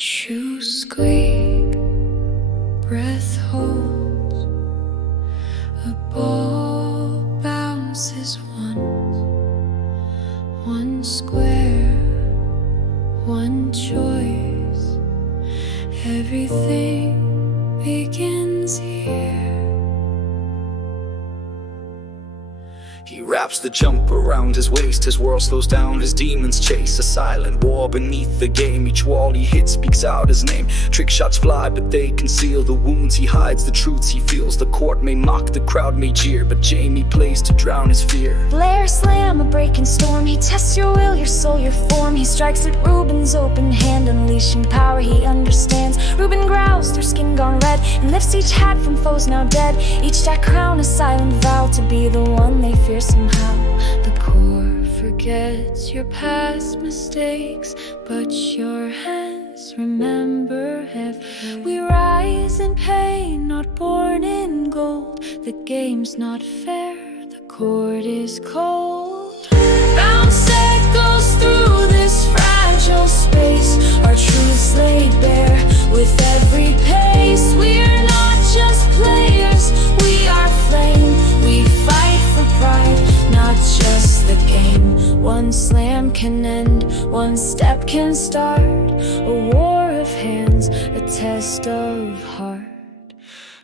Shoes squeak, breath holds, a ball bounces once, one square, one choice, everything begins here. He wraps the jump around his waist, his world slows down, his demons chase. A silent war beneath the game, each wall he hits speaks out his name. Trick shots fly, but they conceal the wounds he hides, the truths he feels. The court may mock, the crowd may jeer, but Jamie plays to drown his fear. Flare, slam, a breaking storm. He tests your will, your soul, your form. He strikes at Rubin's open hand, unleashing power he understands. Rubin growls through skin gone red, and lifts each hat from foes now dead. Each jack crown a silent vow to be the one they fear somehow. The core forgets your past mistakes, but your hands remember everything. We rise in pain, not born in gold. The game's not fair, the court is cold. Bounce echoes through this fragile space, our truths laid bare with every pace. We're not just players, we are flame. We fight for pride, not just the game. One slam can end, one step can start, a war of hands, a test of heart.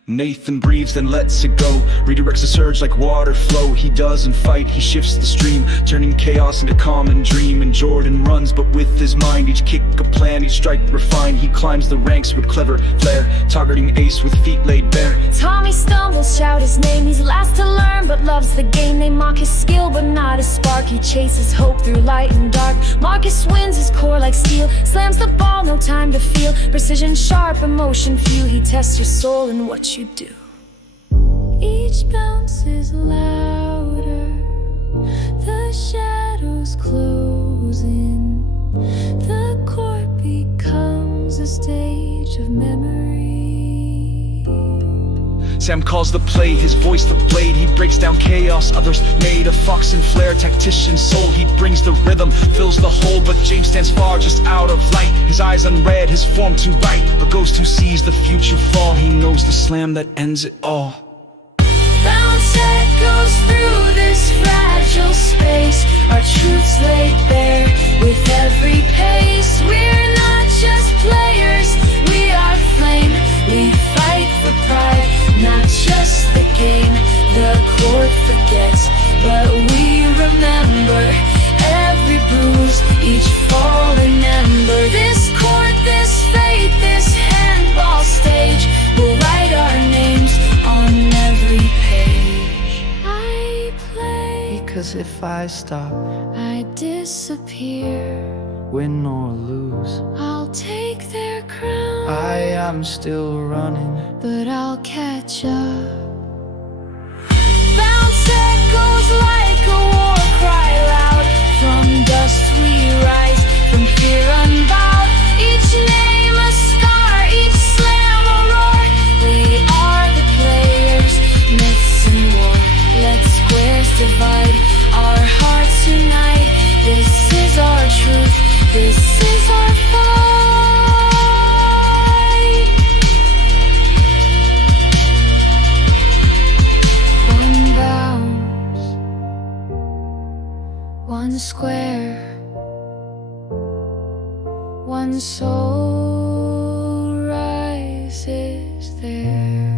Nathan breathes, then lets it go. Redirects the surge like water flow. He doesn't fight, he shifts the stream, turning chaos into calm and dream. And Jordan runs, but with his mind, each kick a plan, each strike refined. He climbs the ranks with clever flair, targeting ace with feet laid bare. Tommy stumbles, shout his name. He's last to learn, but loves the game. They mock his skill, but not his spark. He chases hope through light and dark. Marcus wins, his core like steel. Slams the ball, no time to feel. Precision sharp, emotion few. He tests your soul and what you do. Each bounce is louder, the shadows close in. The court becomes a stage of memory. Sam calls the play, his voice the blade. He breaks down chaos, others made. A fox and flare, tactician soul. He brings the rhythm, fills the hole. But James stands far, just out of light. His eyes unread, his form too right. A ghost who sees the future fall. He knows the slam that ends it all. Bounce echoes through this fragile space, our truths laid bare with every pace. We're not just players, we are flame. We fight for pride, not just the game. The court forgets, but we remember every bruise, each fallen ember. This court, this fate, this handball stage will write our names on every page. I play because if I stop, I disappear. win or lose, I'll take their crown, I am still running. but I'll catch up. Bounce echoes like a war cry loud. From dust we rise, from fear unbowed. Each name a scar, each slam a roar. We are the players, myths and war. Let squares divide, our hearts unite. This is our truth, this is our fight. One bounce, one square, one soul rises there.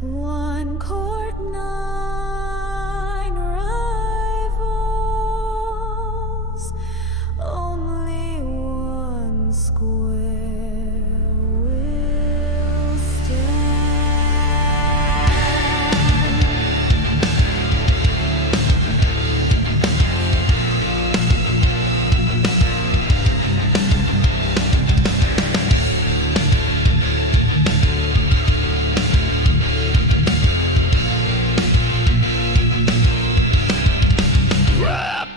One court, nine rivals, only one square will stand.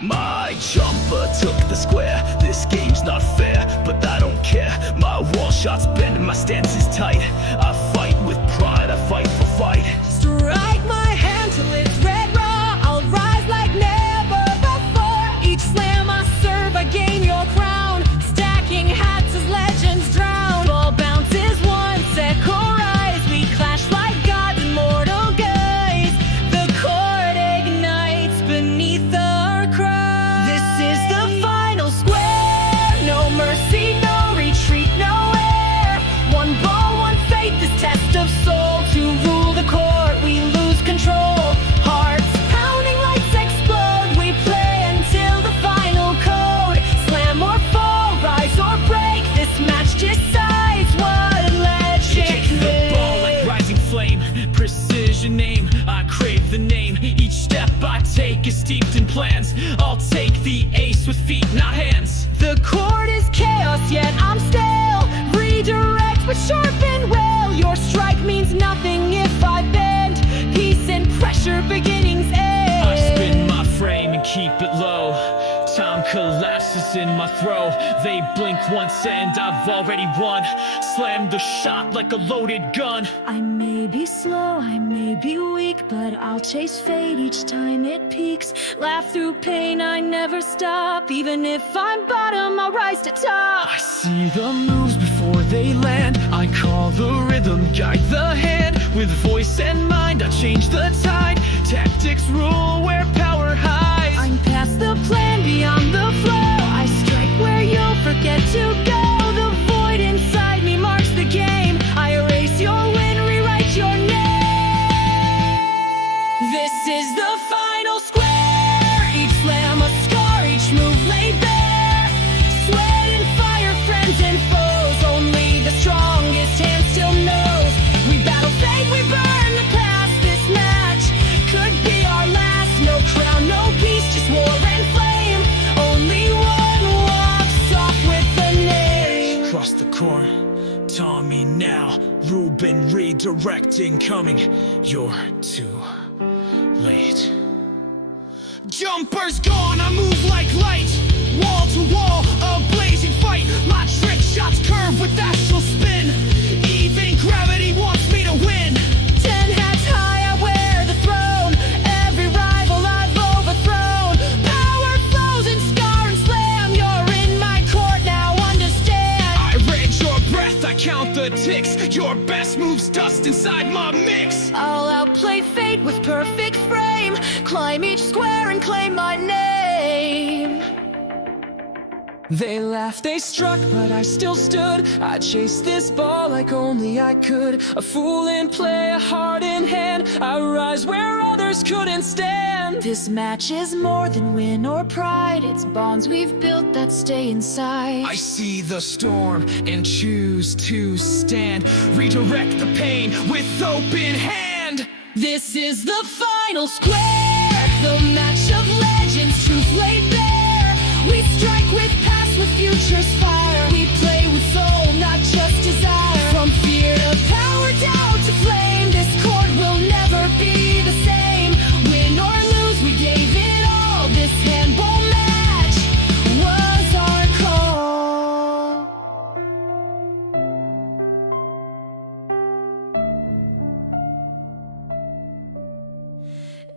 My jumper took the square. This game's not fair, but I don't care. My wall shots bend, my stance is tight. I fight with pride, I fight for fight. Strike my your name, I crave the name. Each step I take is steeped in plans. I'll take the ace with feet, not hands. The chord is chaos, yet I'm stale. Redirect with sharpened will. Your strike means nothing if I bend. Peace and pressure, beginnings end. I spin my frame and keep it low. Time collapses in my throw. They blink once and I've already won. Slam the shot like a loaded gun. I may be slow, I may be weak, but I'll chase fate each time it peaks. Laugh through pain, I never stop. Even if I'm bottom, I'll rise to top. I see the moves before they land. I call the rhythm, guide the hand. With voice and mind, I change the tide. Tactics rule where power hides. I'm past the plan, beyond the flow. I strike where you'll forget to go. The void inside me marks the game. I erase your win, rewrite your name. This is the final square. Each slam a scar, each move laid bare. Sweat and fire, friends and foes. Only the strongest hand still knows. We battle fate, we burn the past. This match could be our last. No crown, no peace, just war and flame. Only one walks off with the name. Cross the court, Tommy now. Rubin redirecting, coming. You're too late. Jumper's gone, I move like light. Wall to wall, a blazing fight. My trick shots curve with astral spin. Even gravity wants me to win. 10 hats high, I wear the throne. Every rival I've overthrown. Power flows in scar and slam. You're in my court now, understand. I read your breath, I count the ticks. Your best moves dust inside my mix. I'll outplay fate with perfect frame. Climb each square and claim my name. They laughed, they struck, but I still stood. I chased this ball like only I could. A fool in play, a heart in hand. I rise where others couldn't stand. This match is more than win or pride. It's bonds we've built that stay inside. I see the storm and choose to stand. Redirect the pain with open hand. This is the final square. The match of legends, truth laid bare. We strike with past, with future's fire. We play with soul, not just desire. From fear to power, doubt to flame. This chord will never be the same. Win or lose, we gave it all. This handball match was our call.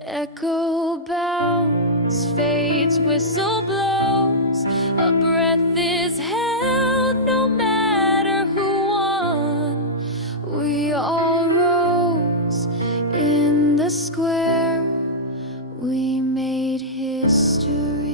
Echo bounds, fate's whistle blows. A breath is held no matter who won. We all rose in the square. We made history.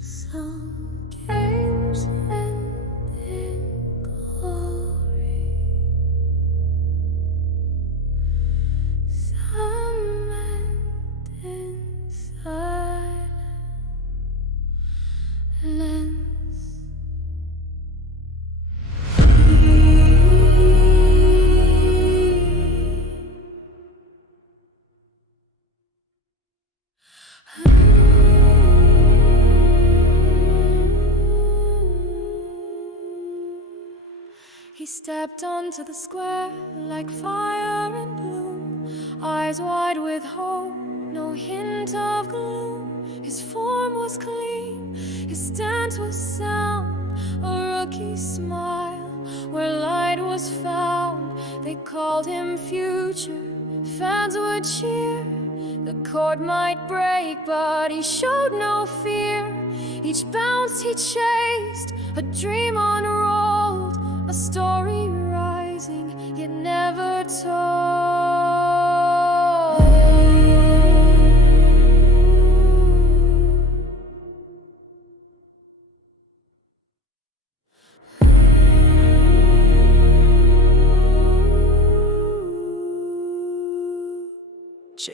Some games end in glory. Some end in silence. He stepped onto the square like fire and bloom, eyes wide with hope, no hint of gloom. His form was clean, his stance was sound, a rookie smile where light was found. They called him future, fans would cheer. The chord might break, but he showed no fear. Each bounce he chased, a dream unrolled, a story rising, yet never told.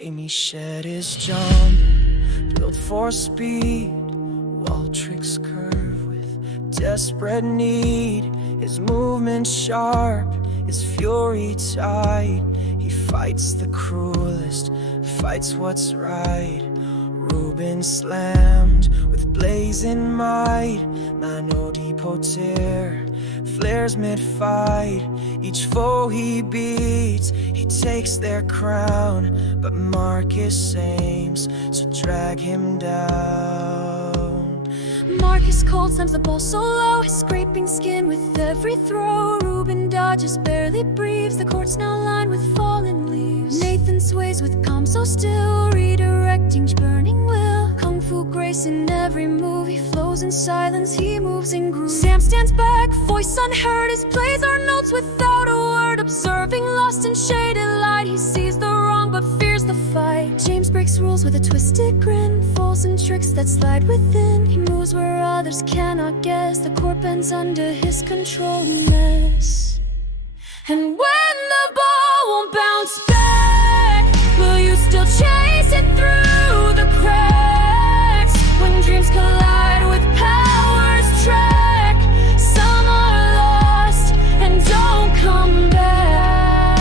Jamie shed his jump, built for speed, while tricks curve with desperate need. His movement sharp, his fury tight. He fights the cruelest, fights what's right. Rubin slammed with blazing might. Mano di poter flares mid-fight. Each foe he beats, he takes their crown. But Marcus aims to drag him down. Marcus cold slams the ball so low, his scraping skin with every throw. Rubin dodges, barely breathes. The court's now lined with fallen leaves. Nathan sways with calm so still, redirecting each burning will. Kung fu grace in every move, he flows in silence, he moves in grooves. Sam stands back, voice unheard, his plays are notes without a word. Observing lost in shaded light, he sees the wrong but fears the fight. James breaks rules with a twisted grin, falls in tricks that slide within. He moves where others cannot guess, the court bends under his control mess. And when the ball won't bounce back, will you still chase it through the cracks? When dreams collide with power's track, some are lost and don't come back.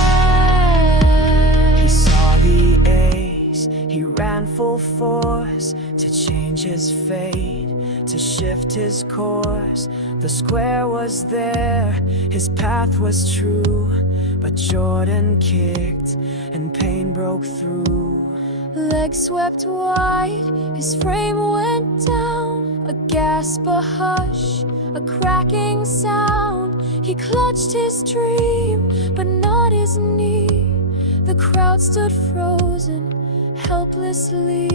He saw the ace, he ran full force to change his fate, to shift his course. The square was there, his path was true. But Jordan kicked and pain broke through. Legs swept wide, his frame went down. A gasp, a hush, a cracking sound. He clutched his dream, but not his knee. The crowd stood frozen, helplessly.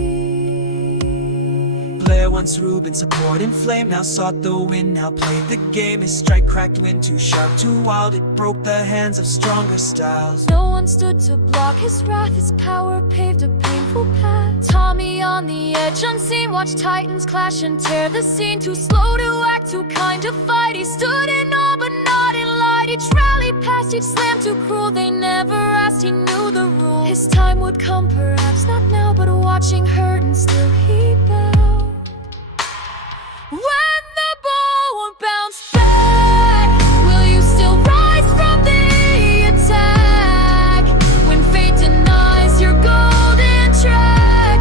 Player once Rubin, support in flame, now sought the win, now played the game. His strike cracked wind, too sharp, too wild. It broke the hands of stronger styles. No one stood to block his wrath, his power paved a painful path. Tommy on the edge, unseen, watched titans clash and tear the scene. Too slow to act, too kind to fight. He stood in awe but not in light. Each rally passed, each slam too cruel. They never asked, he knew the rule. His time would come, perhaps not now, but watching hurt and still he bowed. When the ball won't bounce back, will you still rise from the attack? When fate denies your golden track,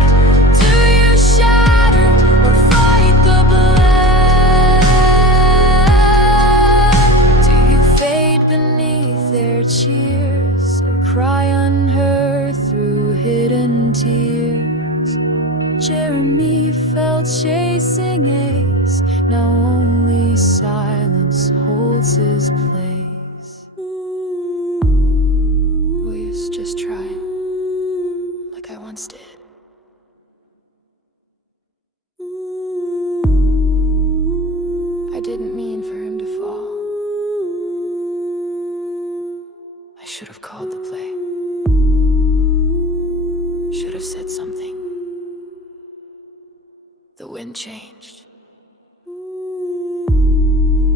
do you shatter or fight the black? Do you fade beneath their cheers, or cry unheard through hidden tears? Jeremy felt chasing ace, now only silence holds his place. Will you just try, like I once did? I didn't mean for him to fall. I should have called the play. Should have said something. The wind changed,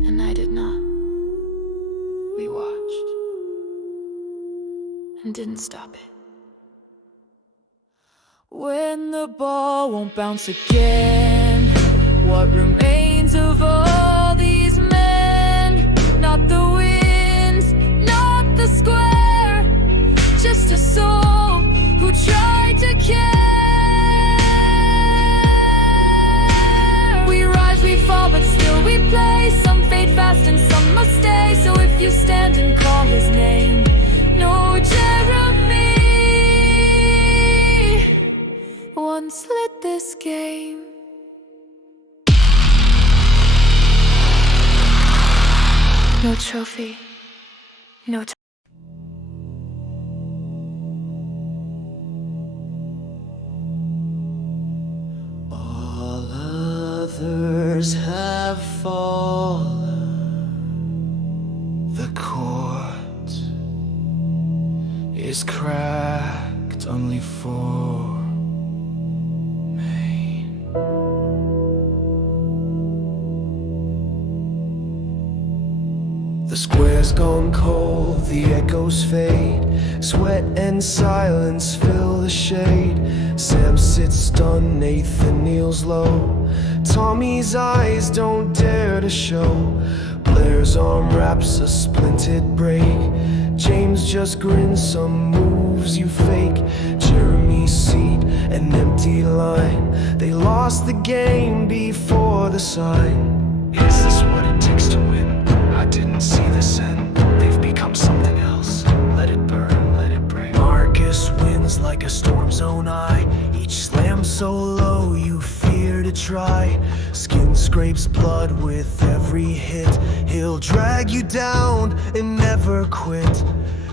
and I did not. We watched and didn't stop it. When the ball won't bounce again, what remains of all these men? Not the wind, not the square, just a soul who tried to care. We fall, but still we play. Some fade fast and some must stay. So if you stand and call his name, no Jeremy once lit this game. No trophy, no time. Others have fallen. The court is cracked only for Maine. The square's gone cold, the echoes fade. Sweat and silence fill the shade. Sam sits stunned, Nathan kneels low. Tommy's eyes don't dare to show. Blair's arm wraps a splinted break. James just grins, some moves you fake. Jeremy's seat, an empty line. They lost the game before the sign. Is this what it takes to win? I didn't see this end. They've become something else. Let it burn, let it break. Marcus wins like a storm's own eye. Each slam so low you fear to try. Skin scrapes blood with every hit. He'll drag you down and never quit.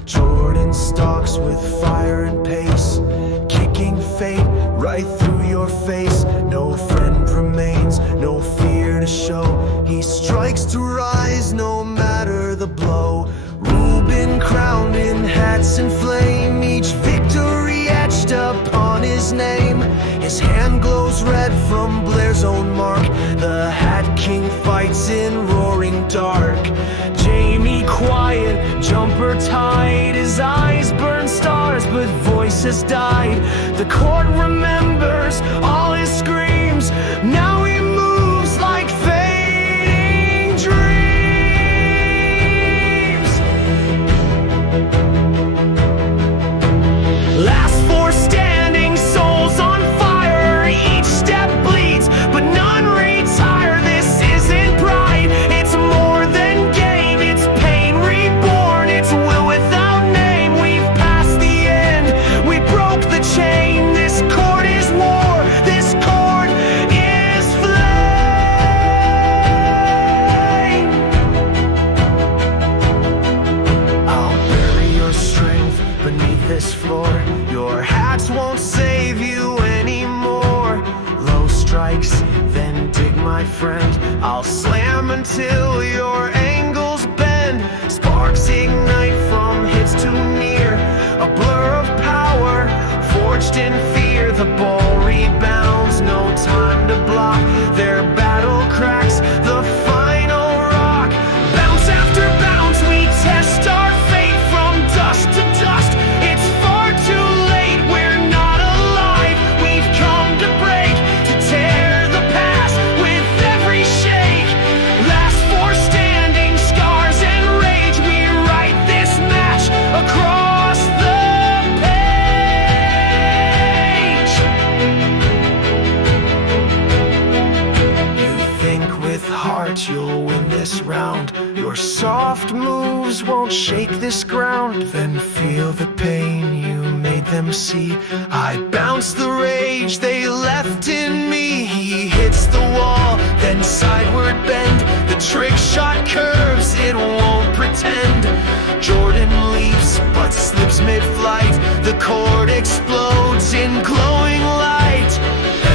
Jordan stalks with fire and pace, kicking fate right through your face. No friend remains, no fear to show. He strikes to rise no matter the blow. Rubin crowned in hats and flame, each victory etched upon his name. His hand glows red from Blair's own mark. The Hat King fights in roaring dark. Jamie quiet, jumper tight. His eyes burn stars, but voice has died. The court remembers all his screams. Now he moves like fading dreams. Last four standing, souls on fire. Each step bleeds, but none retire. This isn't pride, it's more than game. It's pain reborn, it's will without name. We've passed the end, we broke the chain. This court is war, this court is flame. I'll bury your strength beneath this floor. Your hats won't save you anymore. Low strikes, then dig, my friend. I'll slam until your angles bend. Sparks ignite from hits too near. A blur of power, forged in fear. The ball rebounds, no time to block. Their battle cracks, the final rock. Bounce after bounce, we test our fate from dust to dust. It's far too late, we're not alive. We've come to break, to tear the past with every shake. Last four standing, scars and rage. We write this match across the page. You think with heart you'll win this round. Your soft moves won't shake this ground. Then feel the pain you made them see. I bounce the rage they left in me. He hits the wall, then sideward bend. The trick shot curves, it won't pretend. Jordan leaps, but slips mid-flight. The court explodes in glowing light.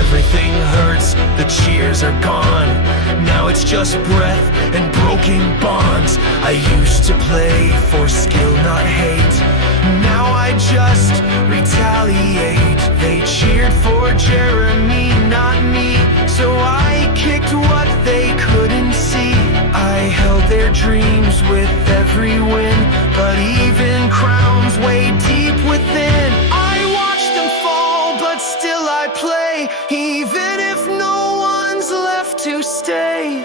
Everything hurts, the cheers are gone. Now it's just breath and broken bonds. I used to play for skill, not hate. Now I just retaliate. They cheered for Jeremy, not me. So I kicked what they couldn't see. I held their dreams with every win. But even crowns way deep within. I watch them fall, but still I play. Even if no one's left to stay.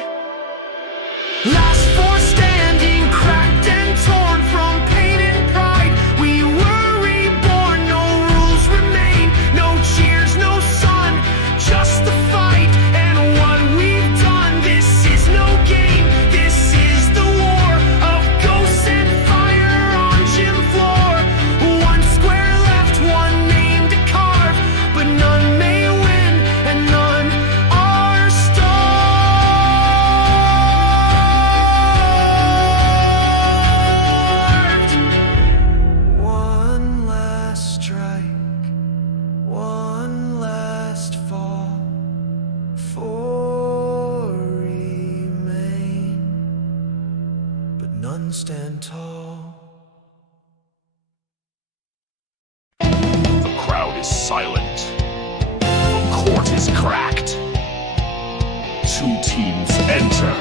Last four standing, cracked and torn from pain and pride. We were reborn, no rules remain. No cheers, no sun, just the fight. And what we've done, this is no game. This is the war of ghosts and fire on gym floor. One square left, one name to carve. But none may win, and none are starved. One last strike, one last fall. Four remain, but none stand tall. The crowd is silent. The court is cracked. Two teams enter,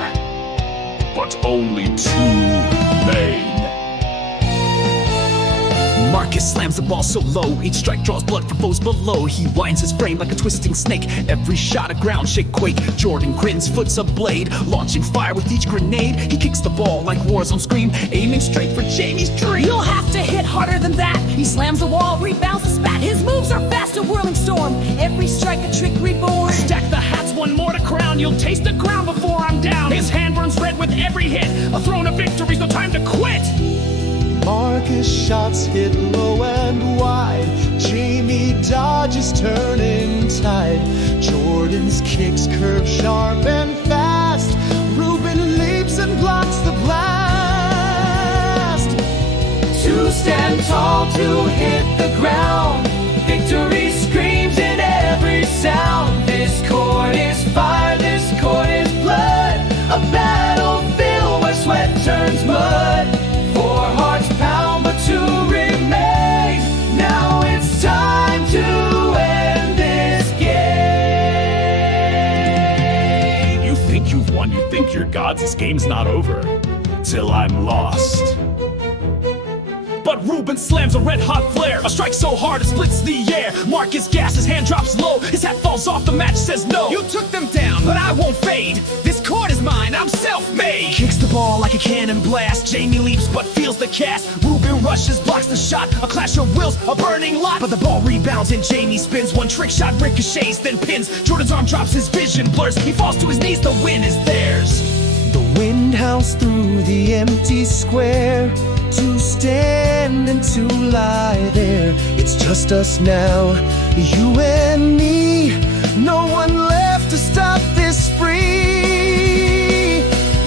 but but only two remain. Marcus slams the ball so low, each strike draws blood from foes below. He winds his frame like a twisting snake, every shot a ground shake quake. Jordan grins, foot's a blade, launching fire with each grenade. He kicks the ball like Warzone Scream, aiming straight for Jamie's dream. You'll have to hit harder than that. He slams the wall, rebounds the spat. His moves are fast, a whirling storm, every strike a trick reborn. Stack the hats, one more to crown, you'll taste the ground before I'm down. His hand burns red with every hit, a throne of victories, no time to quit. Marcus shots hit low and wide. Jamie dodges turning tide. Jordan's kicks curve sharp and fast. Rubin leaps and blocks the blast. To stand tall, to hit the ground. Victory screams in every sound. This court is fire, this court is blood. A battlefield where sweat turns mud. Four hearts pound, but two remain. Now it's time to end this game. You think you've won, you think you're gods, this game's not over till I'm lost. But Rubin slams a red-hot flare, a strike so hard it splits the air. Marcus gasps, his hand drops low, his hat falls off, the match says no. You took them down, but I won't fade. This court is mine, I'm self-made. Kicks the ball like a cannon blast. Jamie leaps but feels the cast. Rubin rushes, blocks the shot. A clash of wills, a burning lot. But the ball rebounds and Jamie spins. One trick shot ricochets, then pins. Jordan's arm drops, his vision blurs. He falls to his knees, the win is theirs. The wind howls through the empty square. To stand and to lie there. It's just us now, you and me. No one left to stop this spree.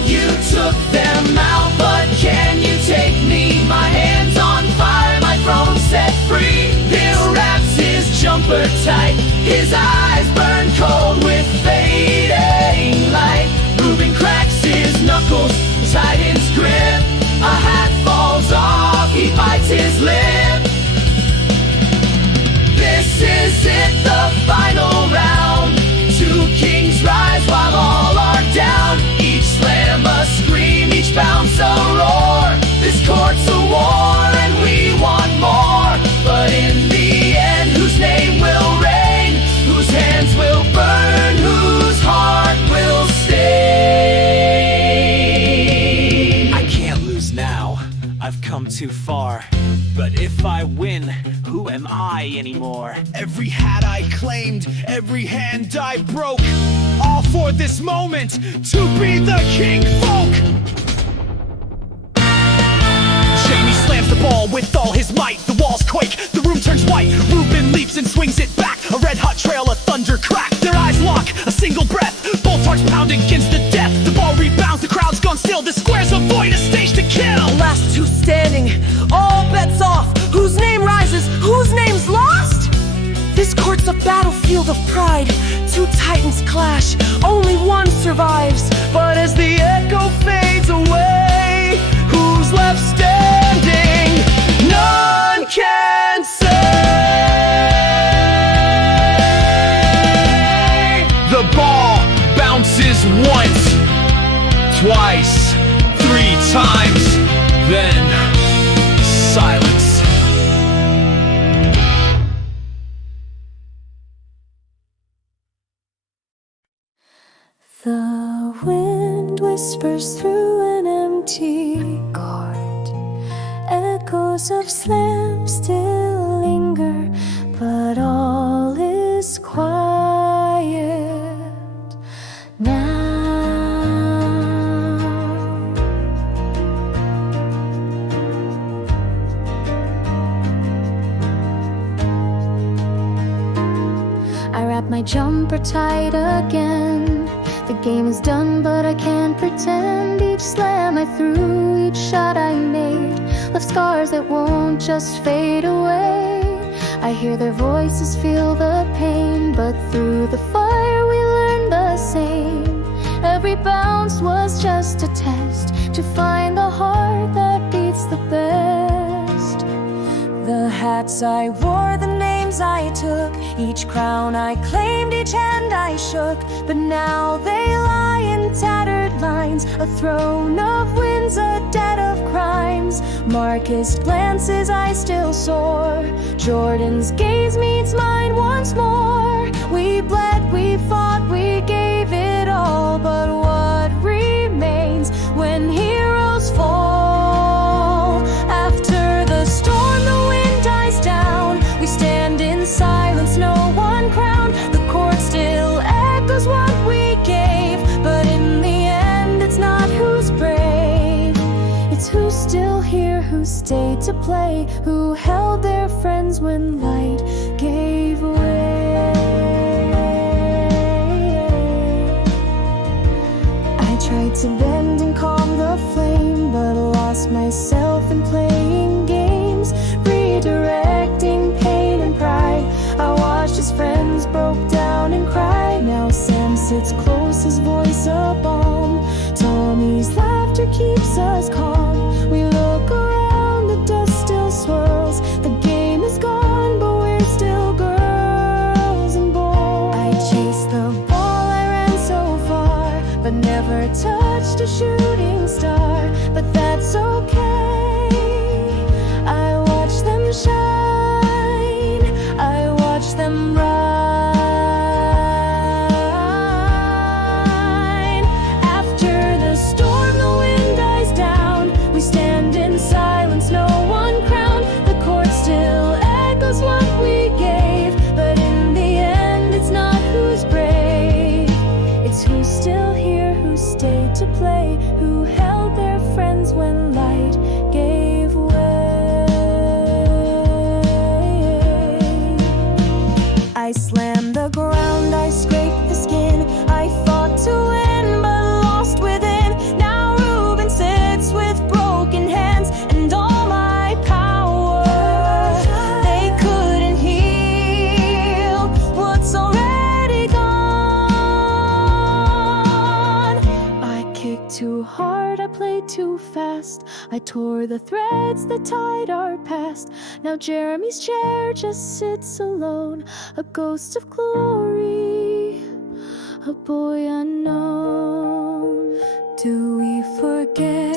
You took them out, but can you take me? My hands on fire, my throne set free. Bill wraps his jumper tight, his eyes burn cold with fading light. Rubin cracks his knuckles, tightens grip. A hat falls off, he bites his lip. This is it, the final round. Two kings rise while all are down. Each slam a scream, each bounce a roar. This court's a war and we want more. But in the end, whose name will reign? Whose hands will burn? Whose heart will stay? I can't lose now, I've come too far. But if I win, who am I anymore? Every hat I claimed, every hand I broke, all for this moment, to be the king folk. Jamie slams the ball with all his might. The walls quake, the room turns white. Rubin leaps and swings it back. A red-hot trail, a thunder crack. Their eyes lock, a single breath. Both hearts pound against the death. The ball rebounds, the crowd's gone still. The squares avoid a stage to kill. Last two standing, all bets off. Whose name rises, whose name's lost? This court's a battlefield of pride. Two titans clash, only one survives. But as the echo fades away, who's left standing? None can say. The ball bounces once, twice, 3 times, then silence. The wind whispers through an empty court. Echoes of slams still linger, but all is quiet now. I wrap my jumper tight again. The game is done, but I can't pretend. Each slam I threw, each shot I made, left scars that won't just fade away. I hear their voices, feel the pain, but through the fire we learn the same. Every bounce was just a test to find the heart that beats the best. The hats I wore, the names I took, Each crown I claimed, each hand I shook, but now they lie in tattered lines. A throne of winds, a debt of crimes. Marcus glances, I still soar. Jordan's gaze meets mine once more. We bled, we fought, we gave it all, but what remains when heroes fall? After the storm, the wind dies down. We stand in silence, no one crowned. The court still echoes what we gave, but in the end it's not who's brave, it's who's still here, who stayed to play, who held their friends when light gave way. I tried to bend and calm the flame, but lost myself in playing games, redirecting pain and pride. I watched as friends broke down and cried. Now Sam sits close, his voice a balm. Tommy's laughter keeps us calm. We look around, the dust still swirls. The game is gone, but we're still girls and boys. I chased the ball, I ran so far, but never touched a shooting star. But that's okay, I watch them shine, I watch them rise. After the storm, the wind dies down. We stand in silence, no one crowned. The court still echoes what we gave, but in the end it's not who's brave, it's who's still here, who stayed to play, who held their friends when light gave way. I slammed the ground, I scraped the skin. I fought to win, but lost within. Now Reuben sits with broken hands and all my power. They couldn't heal what's already gone. I kicked too hard, I played too fast. I tore the threads that tied our past. Now Jeremy's chair just sits alone, a ghost of glory, a boy unknown. Do we forget?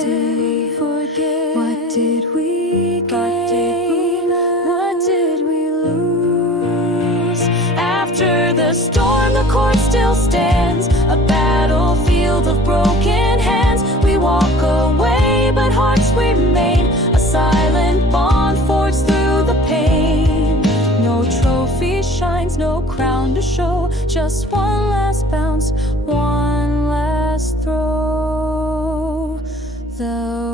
What did we gain? What did we lose? After the storm, the court still stands, a battlefield of broken hands. We walk away, but hearts remain, a silent bond forged through the pain. No trophy shines, no crown to show, just one last bounce, one last throw. The